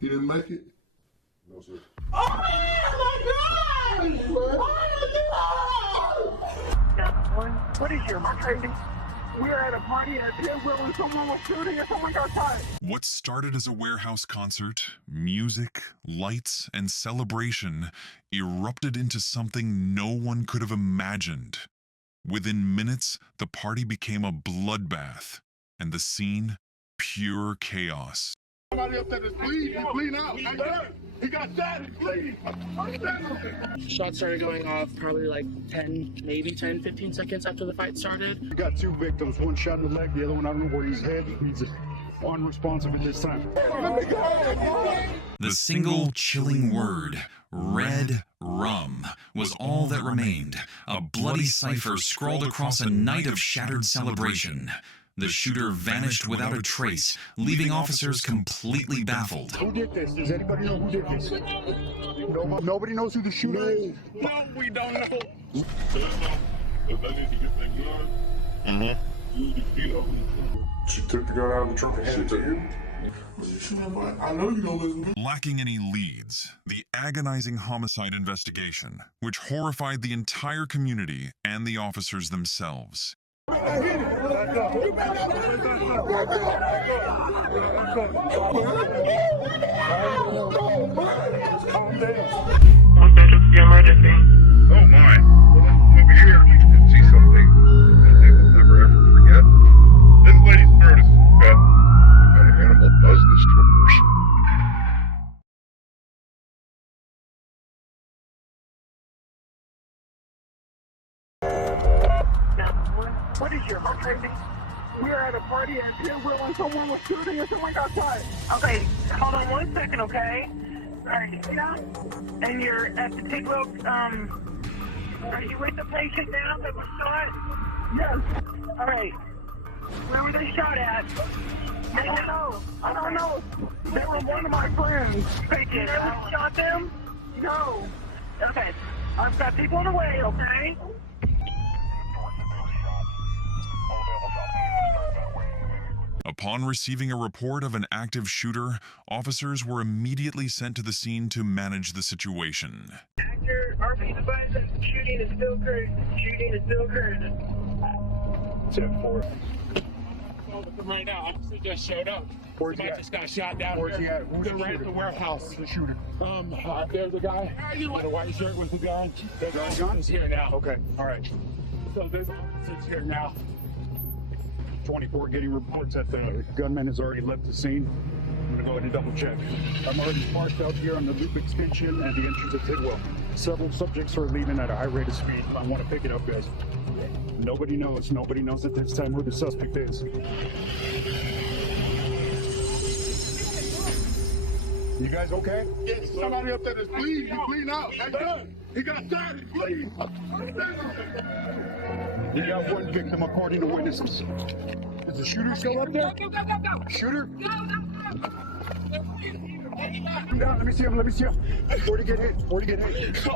You didn't make it? No, sir. Oh my God! Oh my God! What is your rating? We are at a party at Goodwill and someone was shooting and someone got shot. What started as a warehouse concert, music, lights, and celebration erupted into something no one could have imagined. Within minutes, the party became a bloodbath, and the scene, pure chaos. Somebody up there that's bleeding. He's bleeding out. He's hurt. He got shot. He's bleeding. Shots started going off probably like 10, 15 seconds after the fight started. We got two victims, one shot in the leg, the other one, I don't know where he's head. He's unresponsive at this time. The single chilling word, red rum, was all that remained, a bloody cipher scrawled across a night of shattered celebration. The shooter vanished without a trace, leaving officers completely baffled. Who did this? Does anybody know who did this? Nobody knows who the shooter is? No, we don't know. She took the gun out of the trunk and handed it to him. I know you don't listen to me. Lacking any leads, the agonizing homicide investigation, which horrified the entire community and the officers themselves. Emergency. Oh my. Over here, you can see something that they will never ever forget. This lady's throat is cut. What kind of animal does this to a person? What is your rating? We are at a party at Goodwill and someone was shooting and someone got shot. Okay, hold on 1 second, okay? Alright, yeah. And you're at the Goodwill, are you with the patient now that was shot? Yes. Alright. Where were they shot at? I don't know. I don't know. They were one of my friends. You never shot them? No. Okay. I've got people on the way, okay? Upon receiving a report of an active shooter, officers were immediately sent to the scene to manage the situation. Actor, RP advised that shooting is still occurring. Shooting is still occurring. 10-4. Right now, officer just showed up. Where's he Somebody at? just got shot down Where's he here. at? Who's They're the right at shooter? the warehouse. Who's the shooter? There's a guy in a white shirt with the gun. The gun? is here now. Okay, all right. So there's officers here now. 24 getting reports that the gunman has already left the scene. I'm gonna go ahead and double check. I'm already parked out here on the loop extension and the entrance of Tidwell. Several subjects are leaving at a high rate of speed. I want to pick it up, guys. Nobody knows. Nobody knows at this time who the suspect is. You guys okay? Yes, somebody up there that's bleeding. He's bleeding out. He's hurt. He got shot. He's bleeding. You got one victim according to witnesses. Is the shooter still up there? Shooter? Come down, let me see him, let me see him. Where'd he get hit? Where'd he get hit?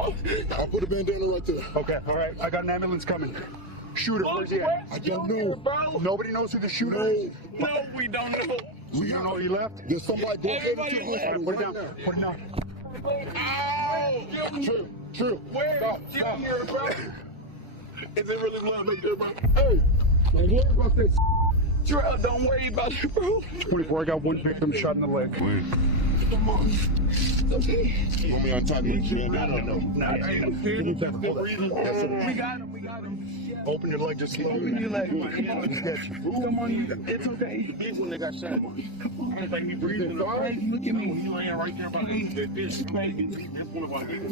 I'll put a bandana right there. Okay, all right, I got an ambulance coming. Shooter, where's he at? I don't know. Nobody knows who the shooter is? No, we don't know. You don't know he left? There's somebody go get him to the hospital Put it right down, now. put it down. True, true. Where? Stop, Give stop. me your bro. Is it really blood make that, bro? Hey, don't worry about that. Terrell, don't worry about it, bro. 24, I got one victim shot in the leg. Come on. It's okay. You want me on top of you? We got him, we got him. Open your leg just slowly. Open your leg. Come on. Come on, it's okay. When they got shot. It's like you breathing. Hey, look at me. You laying right there behind this baby. He's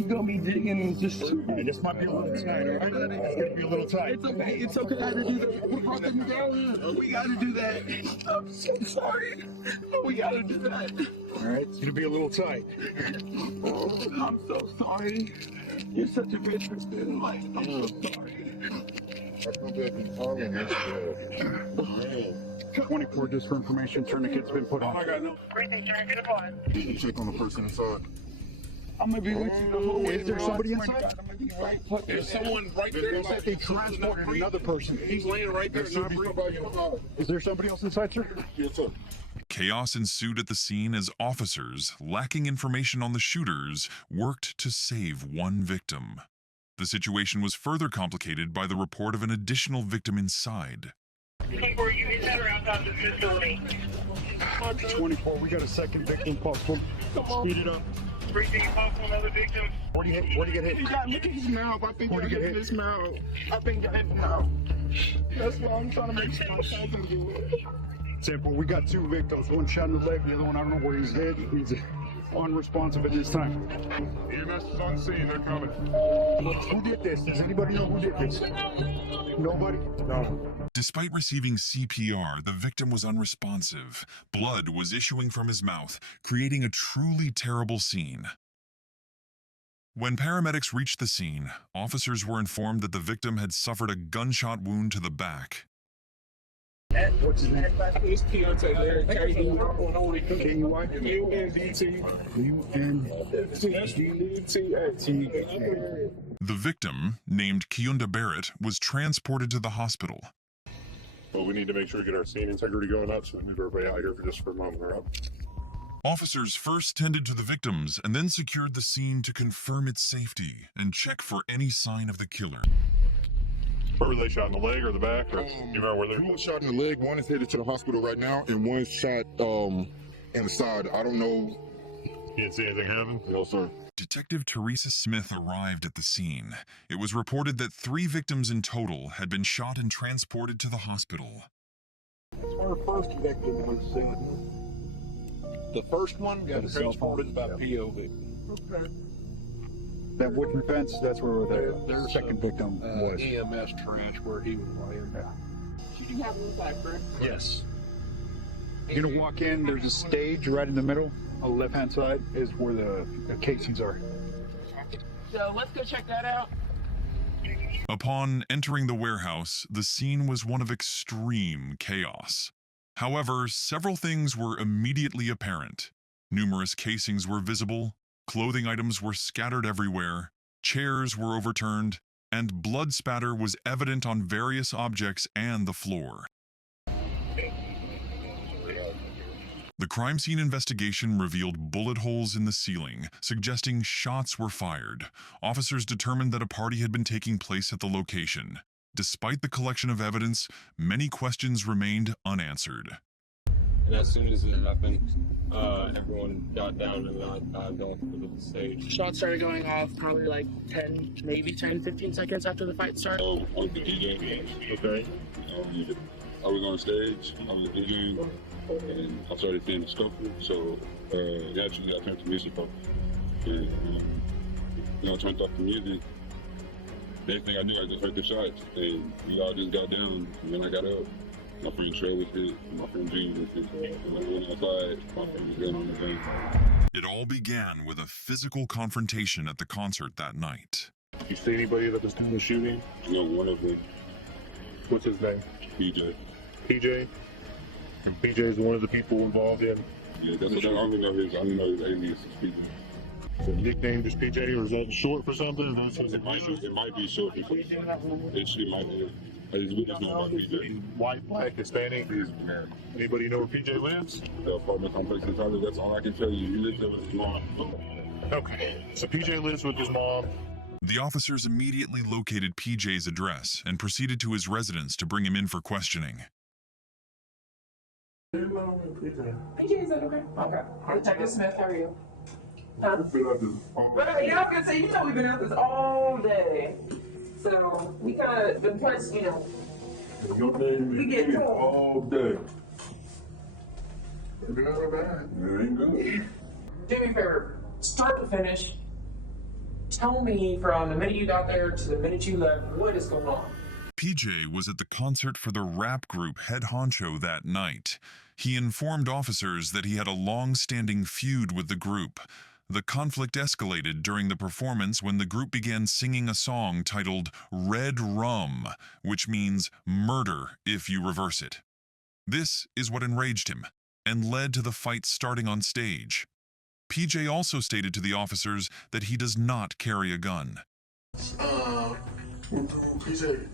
gonna be digging and just. Hey, this might be a little tight, all right? It's gonna be a little tight. It's okay. It's okay. I had to do that. We brought them down. We gotta do that. I'm so sorry. But we gotta do that. All right, it's gonna be a little tight. I'm so sorry. You're such a bitch for spending life. I'm so sorry. 24 just for information, tourniquet's been put on. Everything, can I get a bond? You can check on the person inside. I'm gonna be with you the whole way. Is there somebody inside? I'm gonna be right. There's someone right there. They said they transported another person. He's laying right there. There should Not be breathing. somebody inside. Is there somebody else inside, sir? Yes, sir. Chaos ensued at the scene as officers, lacking information on the shooters, worked to save one victim. The situation was further complicated by the report of an additional victim inside. 24, you in or outside the facility? 24, we got a second victim possible. Speed it up. Briefing possible another victim. Where do you get hit? He got look at his mouth. I think Where'd he he got get hit in hit? his mouth. I think he got hit in the mouth. That's why I'm trying to make sure my cousin do it. Sample, we got two victims. One shot in the leg, the other one, I don't know where he's hit. He's unresponsive at this time. EMS is on scene. They're coming. Who did this? Does anybody know who did this? Nobody? No. Despite receiving CPR, the victim was unresponsive. Blood was issuing from his mouth, creating a truly terrible scene. When paramedics reached the scene, officers were informed that the victim had suffered a gunshot wound to the back. What's his name? It's Keontae Larry. K-U-I? U-N-D-T. U-N-D-T-A. The victim, named Keonda Barrett, was transported to the hospital. Well, we need to make sure we get our scene integrity going up, so we move everybody out here for just for a moment. All right? Officers first tended to the victims and then secured the scene to confirm its safety and check for any sign of the killer. Where were they shot in the leg or the back? Or you remember where they One was shot in the leg. One is headed to the hospital right now, and one shot in the side. I don't know. You didn't see anything happen? No, sir. Detective Teresa Smith arrived at the scene. It was reported that 3 victims in total had been shot and transported to the hospital. Our first victim was the first one got transported by POV. That wooden fence, that's where the second victim was. EMS trench where he was laying. Shooting happened inside, correct? Yes. You're gonna walk in, there's a stage right in the middle. On the left-hand side is where the casings are. So let's go check that out. Upon entering the warehouse, the scene was one of extreme chaos. However, several things were immediately apparent. Numerous casings were visible, clothing items were scattered everywhere, chairs were overturned, and blood spatter was evident on various objects and the floor. The crime scene investigation revealed bullet holes in the ceiling, suggesting shots were fired. Officers determined that a party had been taking place at the location. Despite the collection of evidence, many questions remained unanswered. And as soon as it happened, everyone got down and going to the stage. Shots started going off probably like 10, 15 seconds after the fight started. Oh, on the DJ. Okay. I was on stage. I was DJing, and I started seeing the scuffle. So naturally, I turned to music up, and I turned off the music. Next thing I knew, I just heard the shots, and we all just got down. And then I got up. My friend Trey was hit, my friend Gene was hit. And when I went outside, my friend was gun on the gun. It all began with a physical confrontation at the concert that night. You see anybody that was doing the shooting? No, one of them, What's his name? PJ. PJ? And PJ is one of the people involved in. Yeah, that's what I only know his alias is PJ. The nickname is PJ, or is that short for something? Or that's It might be short. It might be. We just know about PJ. white, black, Hispanic. Anybody know where PJ lives? The apartment complex in Tyler, that's all I can tell you. He lives there with his mom. Okay. So PJ lives with his mom. The officers immediately located PJ's address and proceeded to his residence to bring him in for questioning. PJ, is that okay? Okay. Detective Smith, how are you? Huh? Oh, Right, yeah, I was gonna say, we've been at this all day. So, we kinda, the place, we get to all day. It ain't good. do me a favor, start to finish, tell me from the minute you got there to the minute you left, what is going on? PJ was at the concert for the rap group Head Honcho that night. He informed officers that he had a long-standing feud with the group. The conflict escalated during the performance when the group began singing a song titled Red Rum, which means murder if you reverse it. This is what enraged him and led to the fight starting on stage. PJ also stated to the officers that he does not carry a gun. PJ,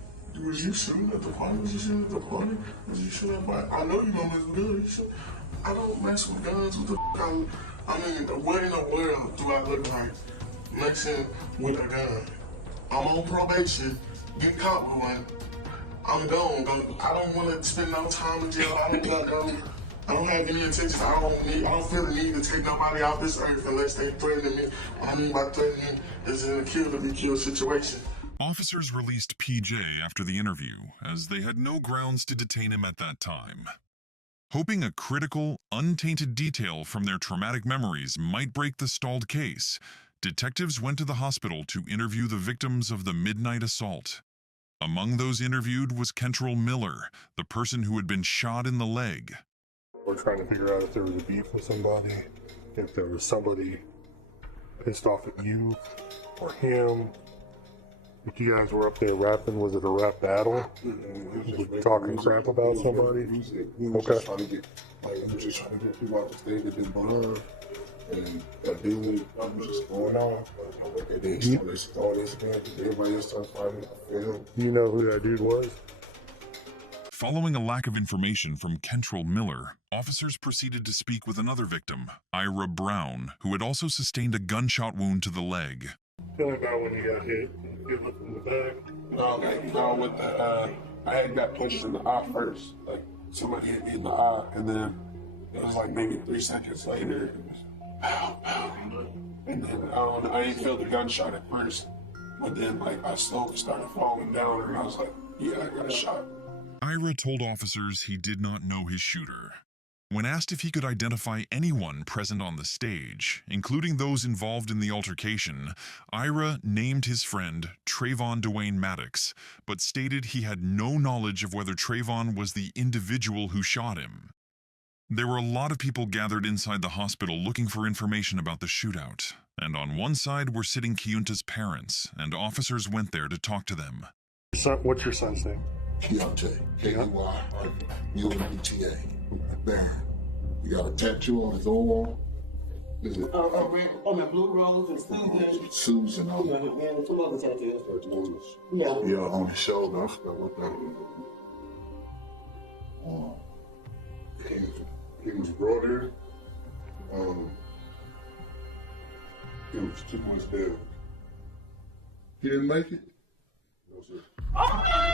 was you shooting at the party? Was you shooting at the party? Was you shooting at my... I know you know Miss Good. I don't mess with guns. What the f*** I mean, where in the world do I look like messing with a gun? I'm on probation, get caught with one, I'm gone. I don't want to spend no time in jail. I don't have any intentions. I don't feel the need to take nobody off this earth unless they threaten me. I mean, by threatening is in a kill to be killed situation. Officers released PJ after the interview, as they had no grounds to detain him at that time. Hoping a critical, untainted detail from their traumatic memories might break the stalled case, detectives went to the hospital to interview the victims of the midnight assault. Among those interviewed was Kentrell Miller, the person who had been shot in the leg. We're trying to figure out if there was a beef with somebody, if there was somebody pissed off at you or him. If you guys were up there rapping, was it a rap battle? Talking crap about somebody? Okay. I'm just trying to get people out the state that didn't believe. And that dude, I'm just going on. And then he started throwing his hands, and everybody else started fighting. You know who that dude was? Following a lack of information from Kentrell Miller, officers proceeded to speak with another victim, Ira Brown, who had also sustained a gunshot wound to the leg. Tell me about when you got hit. Get looked in the back. No, with the, I had got punched in the eye first. Like, somebody hit me in the eye, and then it was like maybe 3 seconds later, it was pow, pow. And then I didn't feel the gunshot at first, but then like I slowly started falling down, and I was like, yeah, I got a shot. Ira told officers he did not know his shooter. When asked if he could identify anyone present on the stage, including those involved in the altercation, Ira named his friend Trayvon Dwayne Maddox, but stated he had no knowledge of whether Trayvon was the individual who shot him. There were a lot of people gathered inside the hospital looking for information about the shootout, and on one side were sitting Kiyunta's parents, and officers went there to talk to them. What's your son's name? Kiyunta, K-Y-U-N-T-A. There. You got a tattoo on his arm? Is it? On the blue rose and Susan. Susan. And some other tattoos. Yeah, on his shoulder. I forgot what that was. His brother, he was 2 months there. He didn't make it? No, sir. Oh my God!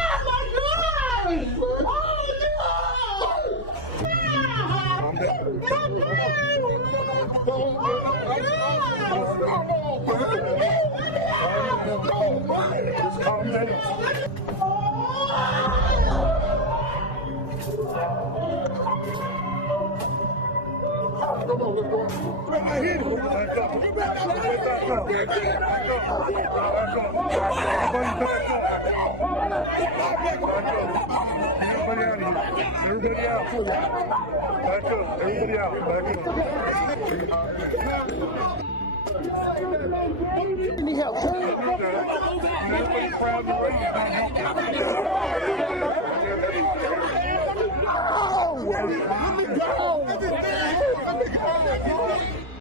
Everybody out. Back up. Everybody out. Back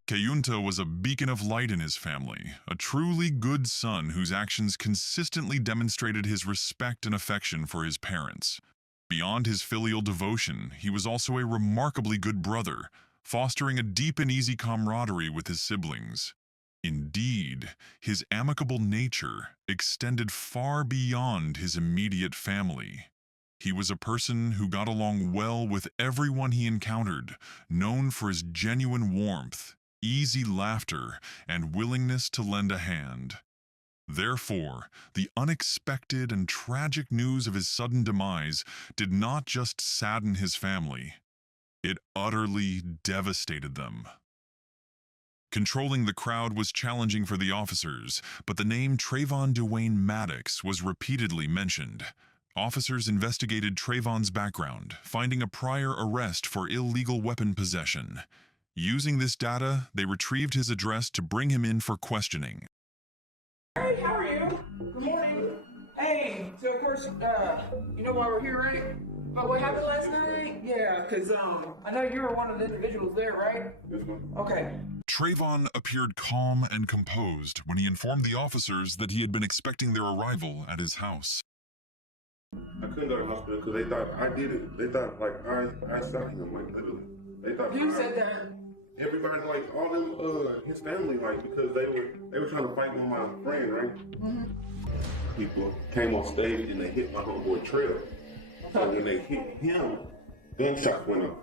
Kiyunta was a beacon of light in his family, a truly good son whose actions consistently demonstrated his respect and affection for his parents. Beyond his filial devotion, he was also a remarkably good brother, fostering a deep and easy camaraderie with his siblings. Indeed, his amicable nature extended far beyond his immediate family. He was a person who got along well with everyone he encountered, known for his genuine warmth, easy laughter, and willingness to lend a hand. Therefore, the unexpected and tragic news of his sudden demise did not just sadden his family, it utterly devastated them. Controlling the crowd was challenging for the officers, but the name Trayvon Dwayne Maddox was repeatedly mentioned. Officers investigated Trayvon's background, finding a prior arrest for illegal weapon possession. Using this data, they retrieved his address to bring him in for questioning. Hey, how are you? Good morning. Hey, so of course, you know why we're here, right? About what happened last night? Yeah, because, I know you were one of the individuals there, right? Okay. Trayvon appeared calm and composed when he informed the officers that he had been expecting their arrival at his house. I couldn't go to the hospital because they thought I did it. They thought, like, I shot him, like, literally. They thought Who said that? everybody, like all them, his family, like because they were trying to fight with my friend, right? People came on stage and they hit my homeboy Trail. So when they hit him, gunshots went off.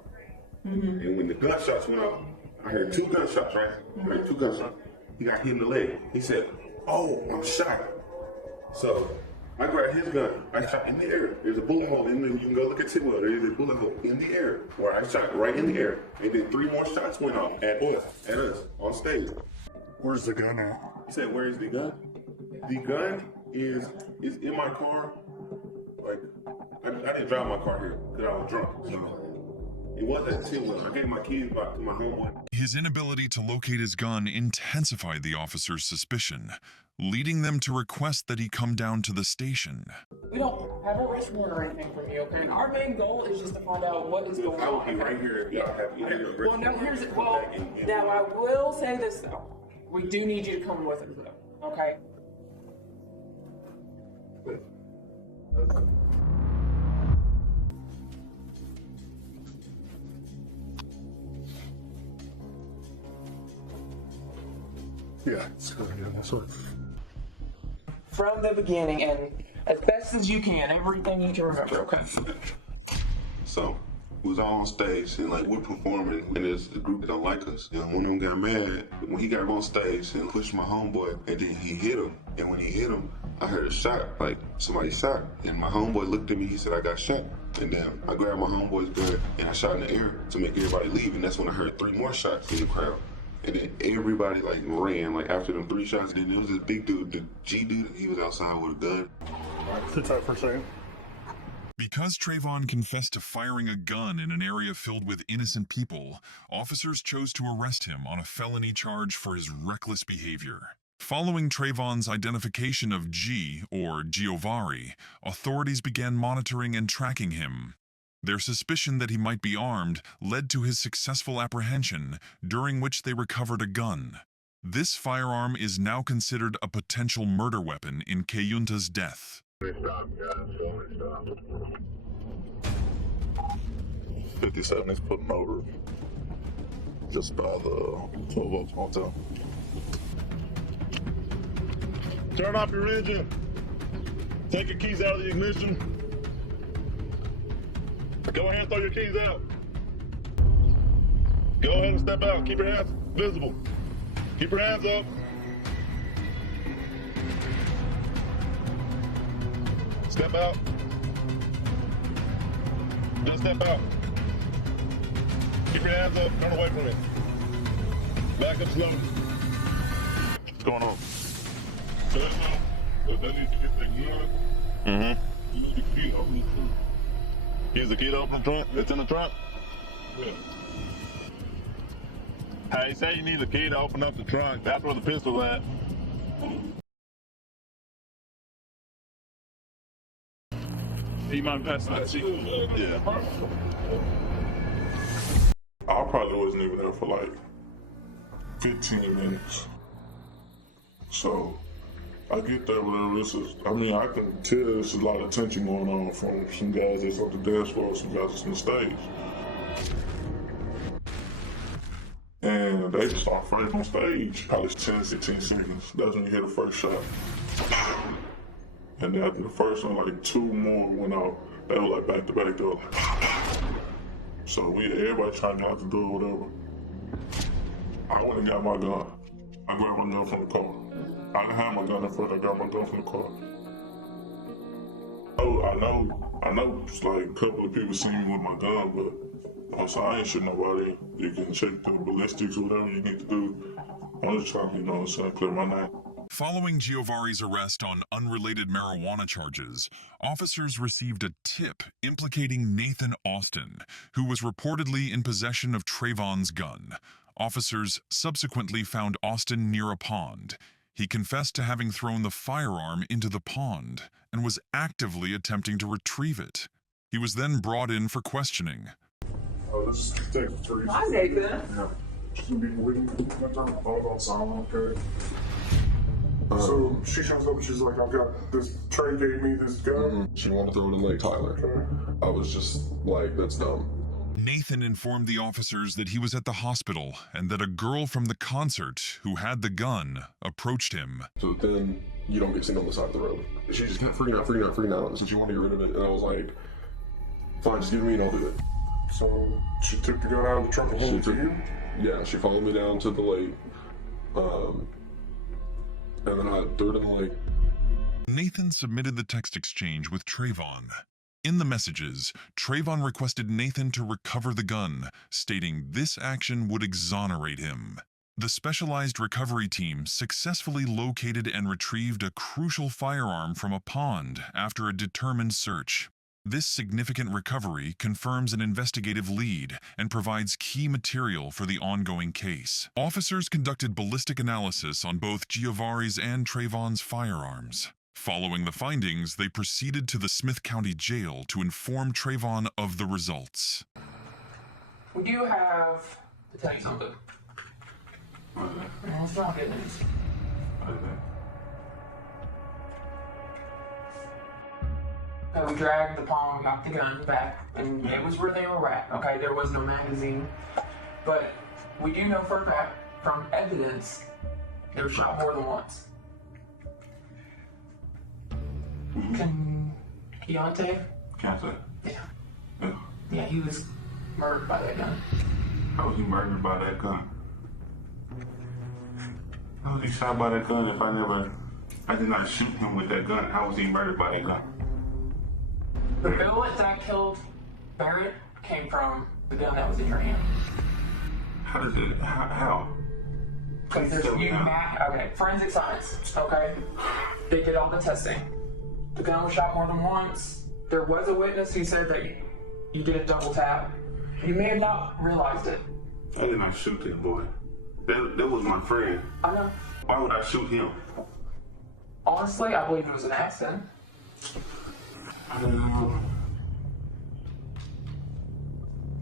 And when the gunshots went off, I heard 2 gunshots, right? I heard 2 gunshots. He got hit in the leg. He said, "Oh, I'm shot." So I grabbed his gun. I shot in the air. There's a bullet hole in there. You can go look at Tidwell. There is a bullet hole in the air where I shot right in the air. And then 3 more shots went off at us on stage. Where's the gun at? He said, "Where is the gun?" The gun is in my car. Like I didn't drive my car here because I was drunk. So it was at Tidwell. I gave my keys back to my homeboy. His inability to locate his gun intensified the officer's suspicion, leading them to request that he come down to the station. We don't have a arrest warrant or anything from you, okay? Our main goal is just to find out what is going on. I will be right here if y'all have any arrest. Well, no, here's it. Well, now I will say this though. We do need you to come with us though, okay? Yeah, it's good. Yeah, that's what. From the beginning and as best as you can, everything you can remember, okay? So we was all on stage and like we're performing and there's a group that don't like us. And one of them got mad when he got up on stage and pushed my homeboy and then he hit him. And when he hit him, I heard a shot, like somebody shot. And my homeboy looked at me, he said, "I got shot." And then I grabbed my homeboy's gun and I shot in the air to make everybody leave. And that's when I heard 3 more shots in the crowd. And then everybody like ran, like after them 3 shots. Then there was this big dude, the G dude, he was outside with a gun. Sit tight for a second. Because Trayvon confessed to firing a gun in an area filled with innocent people, officers chose to arrest him on a felony charge for his reckless behavior. Following Trayvon's identification of G, or Giovari, authorities began monitoring and tracking him. Their suspicion that he might be armed led to his successful apprehension, during which they recovered a gun. This firearm is now considered a potential murder weapon in Kayunta's death. 57 is putting over just by the 12 Oaks Motel. Turn off your engine. Take your keys out of the ignition. Go ahead and throw your keys out. Go ahead and step out. Keep your hands visible. Keep your hands up. Step out. Just step out. Keep your hands up. Turn away from it. Back up slowly. What's going on? Use the key to open the trunk. It's in the trunk? Yeah. Hey, say you need a key to open up the trunk. That's where the pistol's at. You mind passing that seat? Yeah. I probably wasn't even there for like 15 minutes. So I get there, whatever this is. I mean, I can tell there's a lot of tension going on from some guys that's on the dance floor, some guys that's on the stage. And they just start fighting on stage. Probably 10, 15 seconds. That's when you hear the first shot. And then after the first one, like 2 more went out. They were like back to back. They were like, so everybody trying not to do it, whatever. I went and got my gun. I grabbed my gun from the car. I didn't have my gun in front. I got my gun from the car. I know. It's like a couple of people seen me with my gun, but also I ain't shooting nobody. You can check the ballistics or whatever you need to do. I'm just trying to, you know what I'm saying, clear my name. Following Giovari's arrest on unrelated marijuana charges, officers received a tip implicating Nathan Austin, who was reportedly in possession of Trayvon's gun. Officers subsequently found Austin near a pond. He confessed to having thrown the firearm into the pond and was actively attempting to retrieve it. He was then brought in for questioning. Oh, this is Detective Teresa. Hi, Nathan. Yeah. She's gonna be with me. Okay. So she shows up and she's like, I've got this, Trey gave me this gun. She wanted to throw it in Lake Tyler. Okay. I was just like, that's dumb. Nathan informed the officers that he was at the hospital and that a girl from the concert who had the gun approached him. So then you don't get seen on the side of the road. She just kept freaking out, so she wanted to get rid of it. And I was like, fine, just give me and I'll do it. So she took the gun out of the truck and home to you? Yeah, she followed me down to the lake. And then I threw it in the lake. Nathan submitted the text exchange with Trayvon. In the messages, Trayvon requested Nathan to recover the gun, stating this action would exonerate him. The specialized recovery team successfully located and retrieved a crucial firearm from a pond after a determined search. This significant recovery confirms an investigative lead and provides key material for the ongoing case. Officers conducted ballistic analysis on both Giovari's and Trayvon's firearms. Following the findings, they proceeded to the Smith County Jail to inform Trayvon of the results. We do have to tell you something. It's not good news. We dragged the palm, got the gun back, and it was where they were wrapped. Okay, there was no magazine. But we do know for a fact from evidence they were shot more than once. Keontae? Keontae? Yeah. Yeah, he was murdered by that gun. How was he murdered by that gun? How was he shot by that gun if I did not shoot him with that gun? How was he murdered by that gun? The bullet that killed Barrett came from the gun that was in your hand. How does it, how? Because there's okay, forensic science, okay? They did all the testing. The gun was shot more than once. There was a witness who said that you did a double tap. You may have not realized it. I did not shoot that boy. That was my friend. I know. Why would I shoot him? Honestly, I believe it was an accident. I don't know.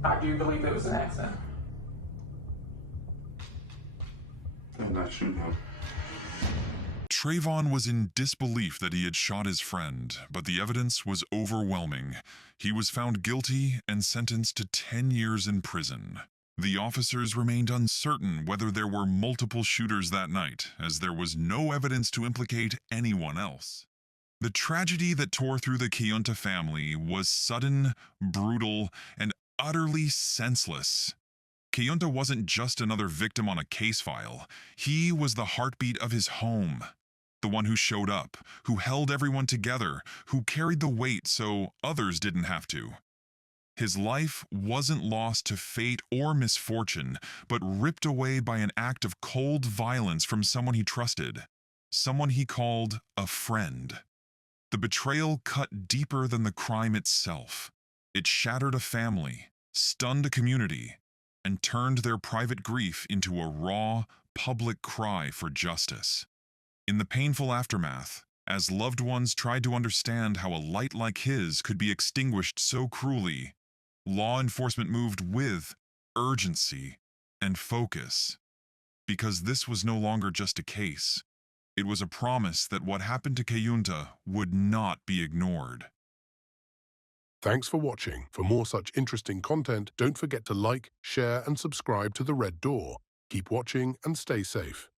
I do believe it was an accident. I did not shoot him. Trayvon was in disbelief that he had shot his friend, but the evidence was overwhelming. He was found guilty and sentenced to 10 years in prison. The officers remained uncertain whether there were multiple shooters that night, as there was no evidence to implicate anyone else. The tragedy that tore through the Kayunta family was sudden, brutal, and utterly senseless. Kayunta wasn't just another victim on a case file. He was the heartbeat of his home. The one who showed up, who held everyone together, who carried the weight so others didn't have to. His life wasn't lost to fate or misfortune, but ripped away by an act of cold violence from someone he trusted, someone he called a friend. The betrayal cut deeper than the crime itself. It shattered a family, stunned a community, and turned their private grief into a raw, public cry for justice. In the painful aftermath, as loved ones tried to understand how a light like his could be extinguished so cruelly, law enforcement moved with urgency and focus. Because this was no longer just a case. It was a promise that what happened to Kayunta would not be ignored. Thanks for watching. For more such interesting content, don't forget to like, share, and subscribe to The Red Door. Keep watching and stay safe.